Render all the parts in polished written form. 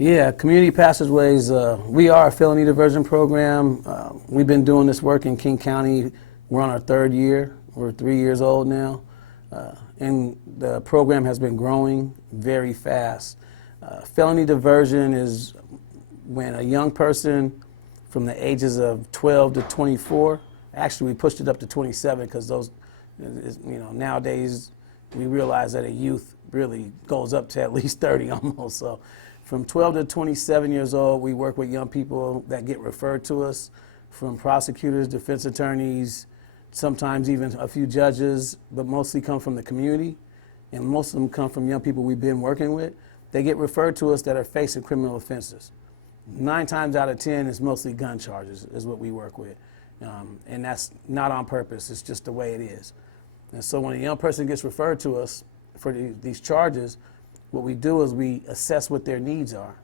Yeah, Community Passageways, we are a felony diversion program. We've been doing this work in King County. We're on our third year. We're 3 years old now. And the program has been growing very fast. Felony diversion is when a young person from the ages of 12 to 24, actually we pushed it up to 27 because those, nowadays we realize that a youth really goes up to at least 30 almost. So from 12 to 27 years old, we work with young people that get referred to us from prosecutors, defense attorneys, sometimes even a few judges, but mostly come from the community. And most of them come from young people we've been working with. They get referred to us that are facing criminal offenses. 9 times out of 10 is mostly gun charges is what we work with. And that's not on purpose, it's just the way it is. And so when a young person gets referred to us for these charges, what we do is we assess what their needs are.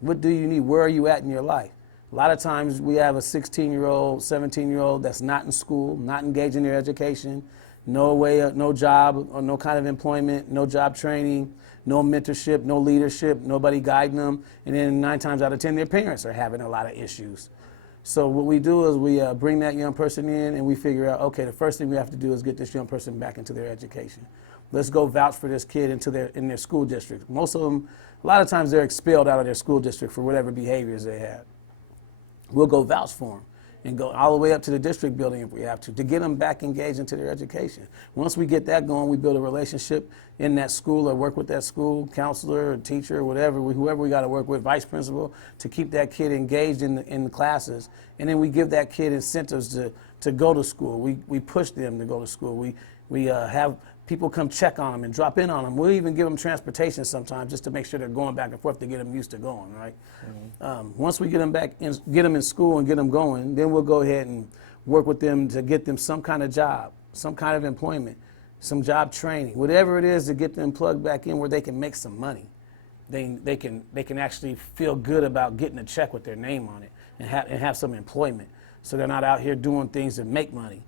What do you need? Where are you at in your life? A lot of times we have a 16-year-old, 17-year-old that's not in school, not engaged in their education, no job or no kind of employment, no job training, no mentorship, no leadership, nobody guiding them. And then 9 times out of 10, their parents are having a lot of issues. So what we do is we bring that young person in and we figure out, okay, the first thing we have to do is get this young person back into their education. Let's go vouch for this kid in their school district. Most of them, a lot of times they're expelled out of their school district for whatever behaviors they had. We'll go vouch for them and go all the way up to the district building if we have to get them back engaged into their education. Once we get that going, we build a relationship in that school or work with that school, counselor or teacher or whatever, whoever we got to work with, vice principal, to keep that kid engaged in the classes. And then we give that kid incentives to go to school. We push them to go to school. We have people come check on them and drop in on them. We'll even give them transportation sometimes just to make sure they're going back and forth to get them used to going, right? Mm-hmm. Once we get them back, get them in school and get them going, then we'll go ahead and work with them to get them some kind of job, some kind of employment, some job training, whatever it is to get them plugged back in where they can make some money. They can actually feel good about getting a check with their name on it and have some employment so they're not out here doing things to make money.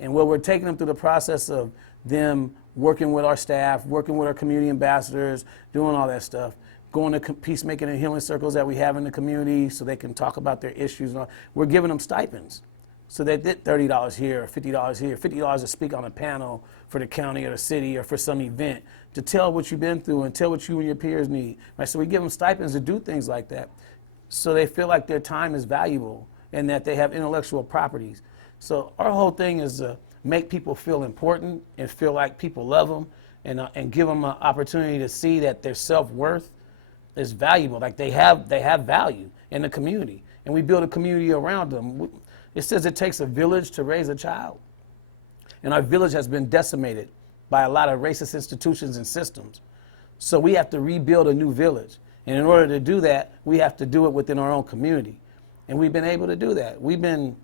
And where we're taking them through the process of them working with our staff, working with our community ambassadors, doing all that stuff, going to peacemaking and healing circles that we have in the community so they can talk about their issues. And all. We're giving them stipends. So they get $30 here or $50 here, $50 to speak on a panel for the county or the city or for some event, to tell what you've been through and tell what you and your peers need. Right? So we give them stipends to do things like that so they feel like their time is valuable and that they have intellectual properties. So our whole thing is to make people feel important and feel like people love them and give them an opportunity to see that their self-worth is valuable, like they have value in the community. And we build a community around them. It says it takes a village to raise a child. And our village has been decimated by a lot of racist institutions and systems. So we have to rebuild a new village. And in order to do that, we have to do it within our own community. And we've been able to do that. We've been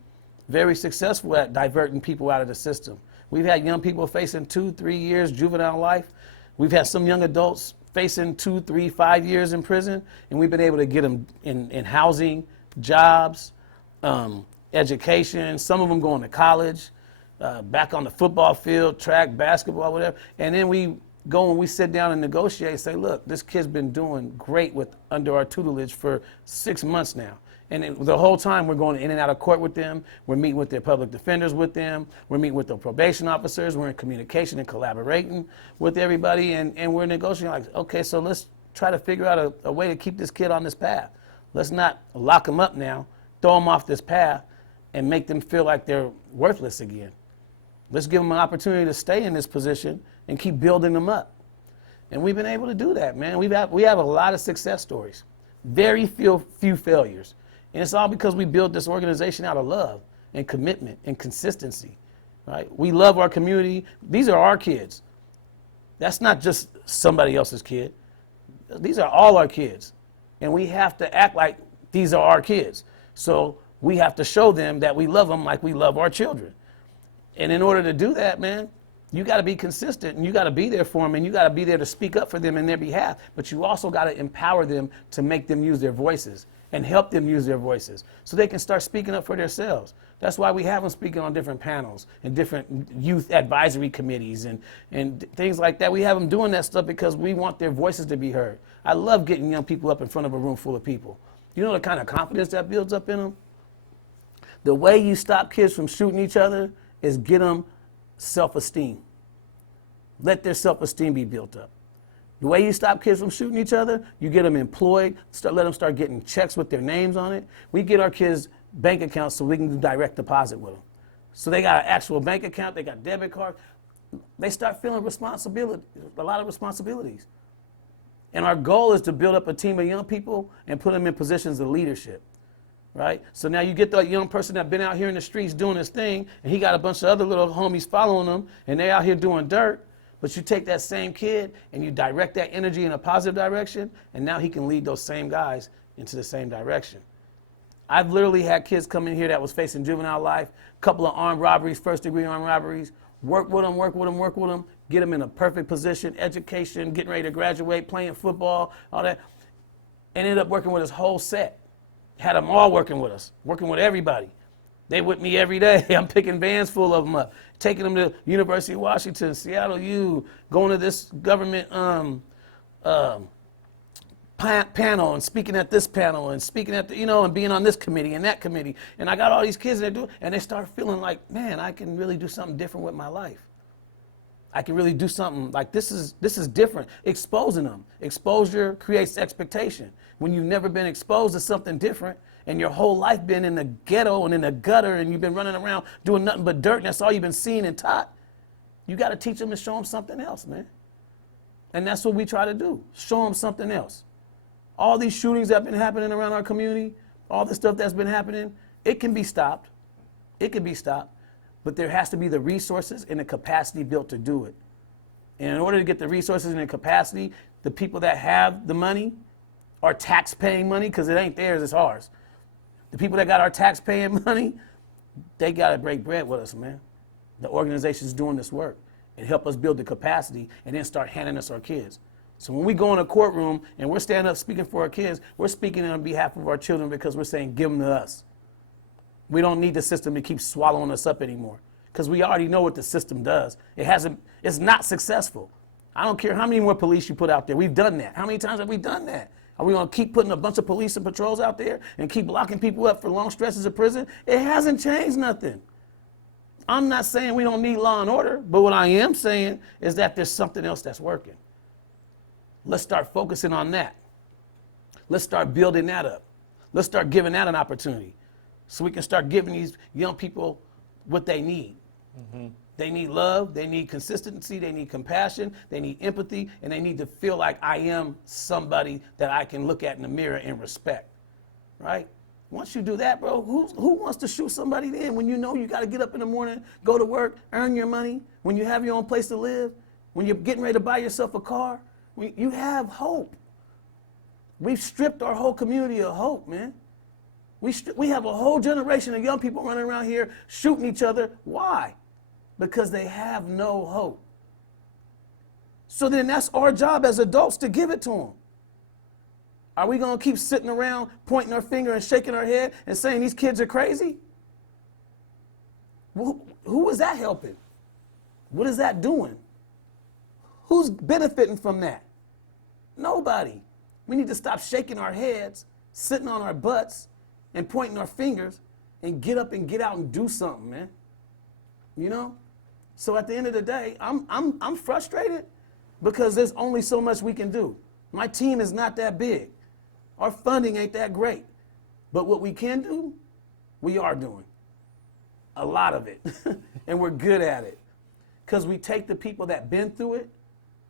very successful at diverting people out of the system. We've had young people facing 2, 3 years juvenile life. We've had some young adults facing 2, 3, 5 years in prison, and we've been able to get them in housing, jobs, education, some of them going to college, back on the football field, track, basketball, whatever. And then we go and we sit down and negotiate and say, look, this kid's been doing great under our tutelage for 6 months now. And the whole time we're going in and out of court with them. We're meeting with their public defenders with them. We're meeting with the probation officers. We're in communication and collaborating with everybody. And we're negotiating like, okay, so let's try to figure out a way to keep this kid on this path. Let's not lock him up now, throw him off this path, and make them feel like they're worthless again. Let's give them an opportunity to stay in this position and keep building them up. And we've been able to do that, man. We have a lot of success stories, very few failures. And it's all because we built this organization out of love and commitment and consistency, right? We love our community. These are our kids. That's not just somebody else's kid. These are all our kids. And we have to act like these are our kids. So we have to show them that we love them like we love our children. And in order to do that, man, You got to be consistent, and you got to be there for them, and you got to be there to speak up for them in their behalf. But you also got to empower them to make them use their voices and help them use their voices so they can start speaking up for themselves. That's why we have them speaking on different panels and different youth advisory committees and things like that. We have them doing that stuff because we want their voices to be heard. I love getting young people up in front of a room full of people. You know the kind of confidence that builds up in them? The way you stop kids from shooting each other is get them self-esteem. Let their self-esteem be built up. The way you stop kids from shooting each other, you get them employed, let them start getting checks with their names on it. We get our kids bank accounts so we can do direct deposit with them. So they got an actual bank account, they got debit cards. They start feeling responsibility, a lot of responsibilities. And our goal is to build up a team of young people and put them in positions of leadership. Right? So now you get that young person that's been out here in the streets doing his thing, and he got a bunch of other little homies following him, and they out here doing dirt. But you take that same kid and you direct that energy in a positive direction, and now he can lead those same guys into the same direction. I've literally had kids come in here that was facing juvenile life, a couple of armed robberies, first-degree armed robberies, work with them, get them in a perfect position, education, getting ready to graduate, playing football, all that, and ended up working with his whole set. Had them all working with us, working with everybody. They with me every day. I'm picking vans full of them up, taking them to University of Washington, Seattle U, going to this government panel and speaking at this panel and speaking at the, and being on this committee and that committee. And I got all these kids that do, and they start feeling like, man, I can really do something different with my life. I can really do something like this is different. Exposing them. Exposure creates expectation. When you've never been exposed to something different and your whole life been in the ghetto and in the gutter and you've been running around doing nothing but dirt and that's all you've been seeing and taught, you got to teach them and show them something else, man. And that's what we try to do. Show them something else. All these shootings that have been happening around our community, all the stuff that's been happening, it can be stopped. It can be stopped. But there has to be the resources and the capacity built to do it. And in order to get the resources and the capacity, the people that have the money, our tax-paying money, because it ain't theirs, it's ours. The people that got our tax-paying money, they got to break bread with us, man. The organization's doing this work and help us build the capacity and then start handing us our kids. So when we go in a courtroom and we're standing up speaking for our kids, we're speaking on behalf of our children because we're saying, give them to us. We don't need the system to keep swallowing us up anymore because we already know what the system does. It's not successful. I don't care how many more police you put out there. We've done that. How many times have we done that? Are we going to keep putting a bunch of police and patrols out there and keep locking people up for long stretches of prison? It hasn't changed nothing. I'm not saying we don't need law and order, but what I am saying is that there's something else that's working. Let's start focusing on that. Let's start building that up. Let's start giving that an opportunity so we can start giving these young people what they need. Mm-hmm. They need love, they need consistency, they need compassion, they need empathy, and they need to feel like I am somebody that I can look at in the mirror and respect, right? Once you do that, bro, who wants to shoot somebody then when you know you got to get up in the morning, go to work, earn your money, when you have your own place to live, when you're getting ready to buy yourself a car, you have hope. We've stripped our whole community of hope, man. We have a whole generation of young people running around here shooting each other. Why? Because they have no hope. So then that's our job as adults to give it to them. Are we going to keep sitting around pointing our finger and shaking our head and saying these kids are crazy? Who is that helping? What is that doing? Who's benefiting from that? Nobody. We need to stop shaking our heads, sitting on our butts, and pointing our fingers and get up and get out and do something, man. You know? So at the end of the day, I'm frustrated because there's only so much we can do. My team is not that big. Our funding ain't that great. But what we can do, we are doing. A lot of it. And we're good at it. Because we take the people that been through it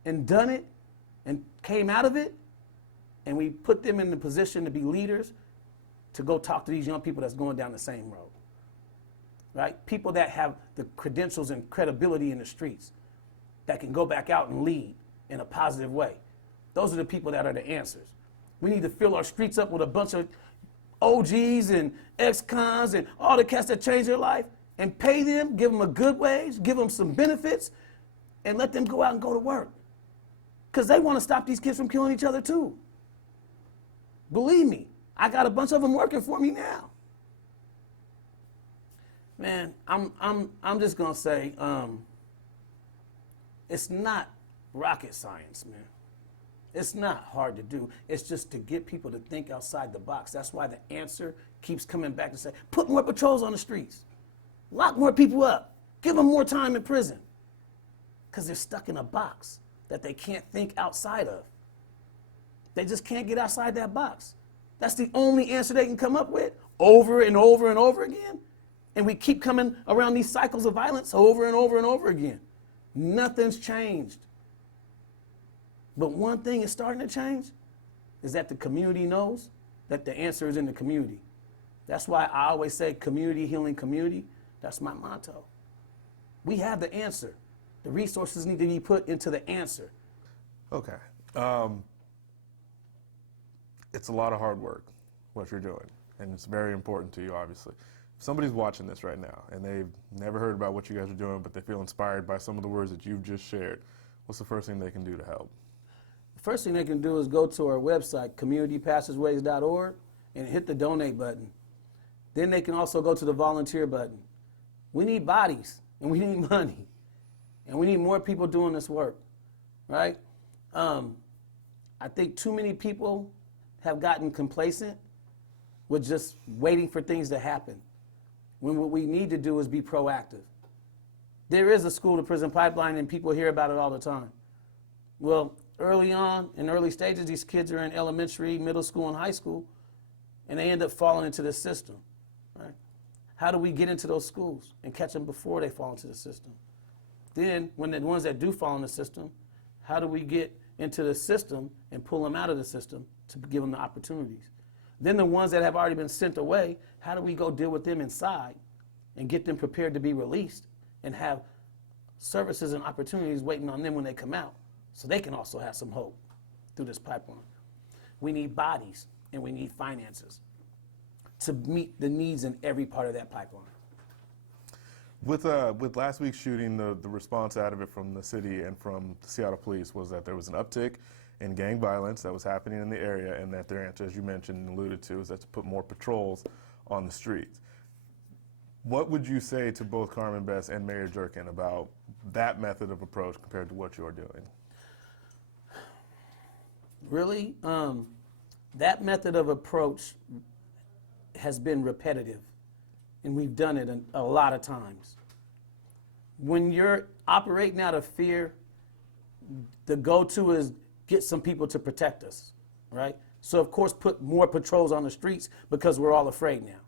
and done it and came out of it, and we put them in the position to be leaders to go talk to these young people that's going down the same road. Right? People that have the credentials and credibility in the streets that can go back out and lead in a positive way. Those are the people that are the answers. We need to fill our streets up with a bunch of OGs and ex-cons and all the cats that change their life and pay them, give them a good wage, give them some benefits, and let them go out and go to work. Because they want to stop these kids from killing each other too. Believe me, I got a bunch of them working for me now. Man, I'm just gonna say, it's not rocket science, man. It's not hard to do. It's just to get people to think outside the box. That's why the answer keeps coming back to say, put more patrols on the streets, lock more people up, give them more time in prison, because they're stuck in a box that they can't think outside of. They just can't get outside that box. That's the only answer they can come up with over and over and over again. And we keep coming around these cycles of violence over and over and over again. Nothing's changed. But one thing is starting to change is that the community knows that the answer is in the community. That's why I always say community healing community. That's my motto. We have the answer. The resources need to be put into the answer. Okay. It's a lot of hard work, what you're doing, and it's very important to you, obviously. If somebody's watching this right now and they've never heard about what you guys are doing, but they feel inspired by some of the words that you've just shared, what's the first thing they can do to help? The first thing they can do is go to our website, communitypassageways.org, and hit the donate button. Then they can also go to the volunteer button. We need bodies, and we need money, and we need more people doing this work, right? I think too many people have gotten complacent with just waiting for things to happen, when what we need to do is be proactive. There is a school-to-prison pipeline, and people hear about it all the time. Well, early on, in early stages, these kids are in elementary, middle school, and high school, and they end up falling into the system, right? How do we get into those schools and catch them before they fall into the system? Then, when the ones that do fall in the system, how do we get into the system and pull them out of the system to give them the opportunities? Then the ones that have already been sent away, how do we go deal with them inside and get them prepared to be released and have services and opportunities waiting on them when they come out so they can also have some hope through this pipeline? We need bodies and we need finances to meet the needs in every part of that pipeline. With last week's shooting, the response out of it from the city and from the Seattle police was that there was an uptick in gang violence that was happening in the area, and that their answer, as you mentioned and alluded to, is that to put more patrols on the streets. What would you say to both Carmen Bess and Mayor Jerkin about that method of approach compared to what you're doing? Really, that method of approach has been repetitive, and we've done it a lot of times. When you're operating out of fear, the go-to is get some people to protect us, right? So of course put more patrols on the streets because we're all afraid now.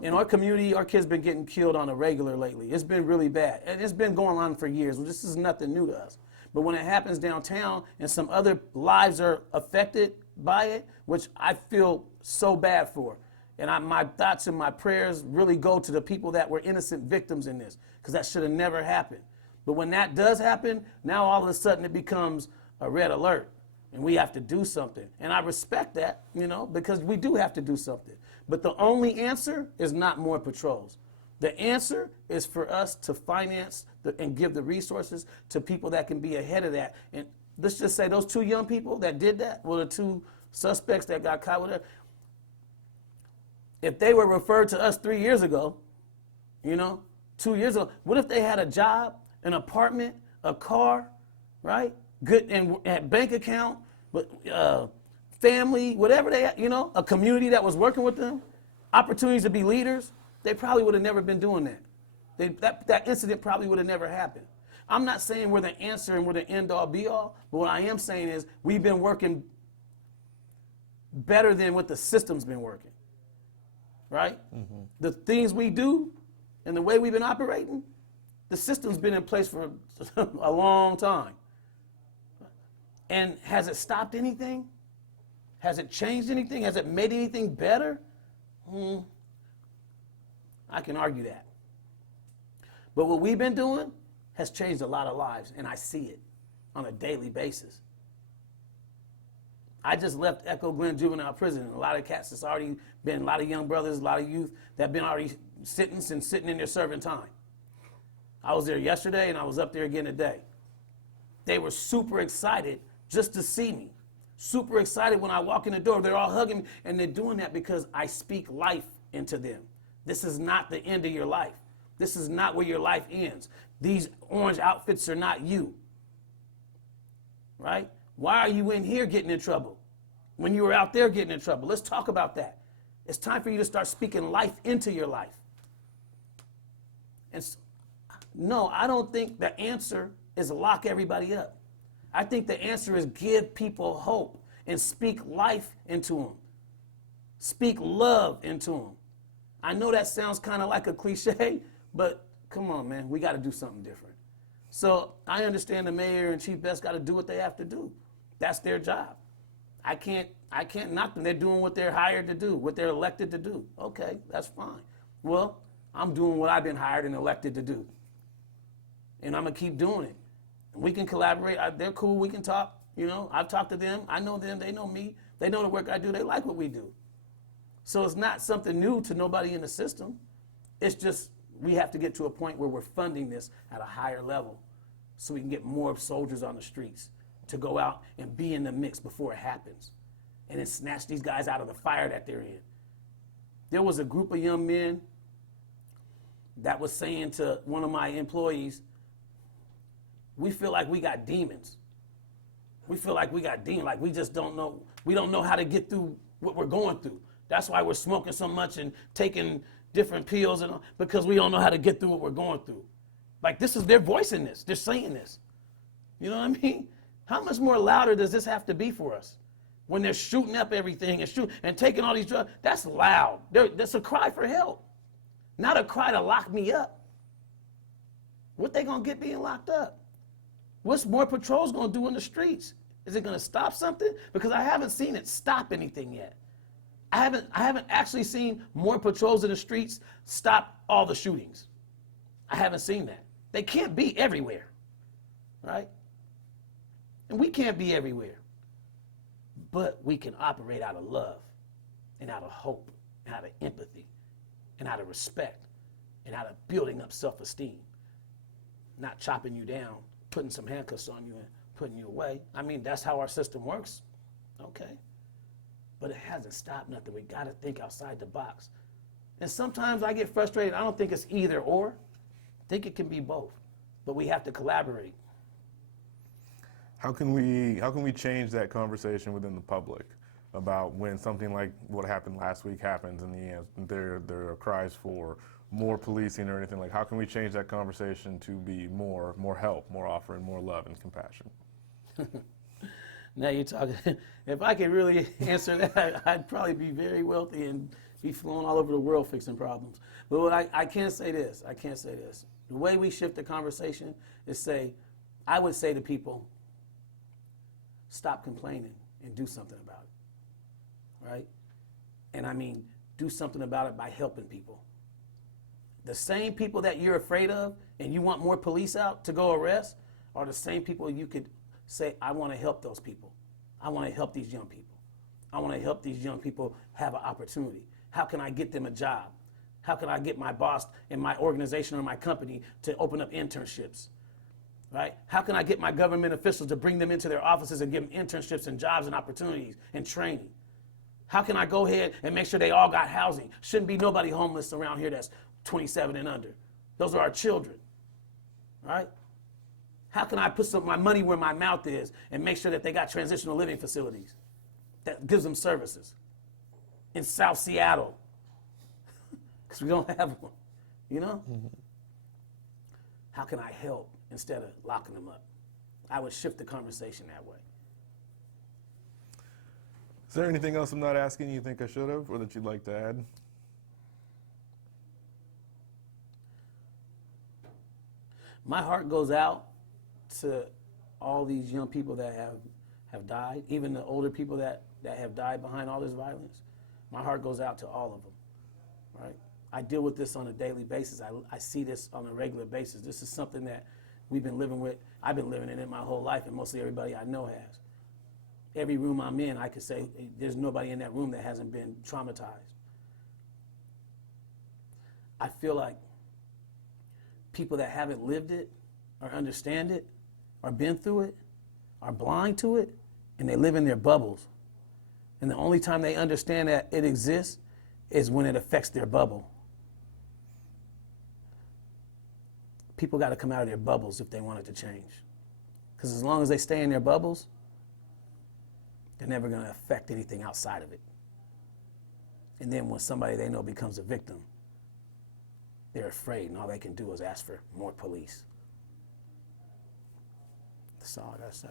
In our community, our kids been getting killed on a regular lately. It's been really bad, and it's been going on for years. This is nothing new to us. But when it happens downtown and some other lives are affected by it, which I feel so bad for, and my thoughts and my prayers really go to the people that were innocent victims in this, because that should have never happened. But when that does happen, now all of a sudden it becomes a red alert, and we have to do something. And I respect that, because we do have to do something. But the only answer is not more patrols. The answer is for us to finance and give the resources to people that can be ahead of that. And let's just say those two young people that did that, well, the two suspects that got caught with it, if they were referred to us 3 years ago, 2 years ago, what if they had a job, an apartment, a car, right? Good, and had bank account, but family, whatever they had, a community that was working with them, opportunities to be leaders, they probably would have never been doing that. That incident probably would have never happened. I'm not saying we're the answer and we're the end all be all, but what I am saying is we've been working better than what the system's been working, right? Mm-hmm. The things we do and the way we've been operating, the system's been in place for a long time. And has it stopped anything? Has it changed anything? Has it made anything better? I can argue that. But what we've been doing has changed a lot of lives, and I see it on a daily basis. I just left Echo Glen Juvenile Prison. A lot of cats that's already been, a lot of young brothers, a lot of youth that have been already sentenced and sitting in there serving time. I was there yesterday and I was up there again today. They were super excited just to see me. Super excited when I walk in the door. They're all hugging me, and they're doing that because I speak life into them. This is not the end of your life. This is not where your life ends. These orange outfits are not you. Right? Why are you in here getting in trouble when you were out there getting in trouble? Let's talk about that. It's time for you to start speaking life into your life. And no, I don't think the answer is lock everybody up. I think the answer is give people hope and speak life into them. Speak love into them. I know that sounds kind of like a cliche, but come on, man, we got to do something different. So I understand the mayor and chief best got to do what they have to do. That's their job. I can't knock them. They're doing what they're hired to do, what they're elected to do. Okay, that's fine. Well, I'm doing what I've been hired and elected to do. And I'm going to keep doing it. We can collaborate. They're cool. We can talk. You know, I've talked to them. I know them. They know me. They know the work I do. They like what we do. So it's not something new to nobody in the system. It's just we have to get to a point where we're funding this at a higher level so we can get more soldiers on the streets to go out and be in the mix before it happens and then snatch these guys out of the fire that they're in. There was a group of young men that was saying to one of my employees, we feel like we got demons. We feel like we got demons, like we just don't know. We don't know how to get through what we're going through. That's why we're smoking so much and taking different pills and all, because we don't know how to get through what we're going through. Like this is their voice in this. They're saying this. You know what I mean? How much more louder does this have to be for us? When they're shooting up everything and taking all these drugs, that's loud. That's a cry for help, not a cry to lock me up. What they gonna get being locked up? What's more patrols gonna do in the streets? Is it gonna stop something? Because I haven't seen it stop anything yet. I haven't actually seen more patrols in the streets stop all the shootings. I haven't seen that. They can't be everywhere, right? And we can't be everywhere. But we can operate out of love and out of hope and out of empathy and out of respect and out of building up self-esteem, not chopping you down, putting some handcuffs on you and putting you away. I mean, that's how our system works. Okay. But it hasn't stopped nothing. We got to think outside the box. And sometimes I get frustrated. I don't think it's either or. I think it can be both. But we have to collaborate. How can we change that conversation within the public about when something like what happened last week happens and there are cries for more policing or anything? Like, how can we change that conversation to be more help, more offering, more love and compassion? Now you're talking. If I could really answer that, I'd probably be very wealthy and be flown all over the world fixing problems. But what I can't say this. The way we shift the conversation is I would say to people, stop complaining and do something about it, right? And I mean, do something about it by helping people. The same people that you're afraid of and you want more police out to go arrest are the same people you could say, I want to help those people. I want to help these young people. I want to help these young people have an opportunity. How can I get them a job? How can I get my boss in my organization or my company to open up internships? Right? How can I get my government officials to bring them into their offices and give them internships and jobs and opportunities and training? How can I go ahead and make sure they all got housing? Shouldn't be nobody homeless around here that's 27 and under. Those are our children, right? How can I put my money where my mouth is and make sure that they got transitional living facilities that gives them services in South Seattle? Because we don't have one, you know? Mm-hmm. How can I help instead of locking them up? I would shift the conversation that way. Is there anything else I'm not asking you think I should have or that you'd like to add? My heart goes out to all these young people that have died, even the older people that have died behind all this violence. My heart goes out to all of them, right? I deal with this on a daily basis. I see this on a regular basis. This is something that we've been living with. I've been living in it my whole life, and mostly everybody I know has. Every room I'm in, I could say there's nobody in that room that hasn't been traumatized. I feel like people that haven't lived it or understand it or been through it are blind to it, and they live in their bubbles. And the only time they understand that it exists is when it affects their bubble. People got to come out of their bubbles if they want it to change. Because as long as they stay in their bubbles, they're never going to affect anything outside of it. And then when somebody they know becomes a victim, they're afraid, and all they can do is ask for more police. That's all I got to say.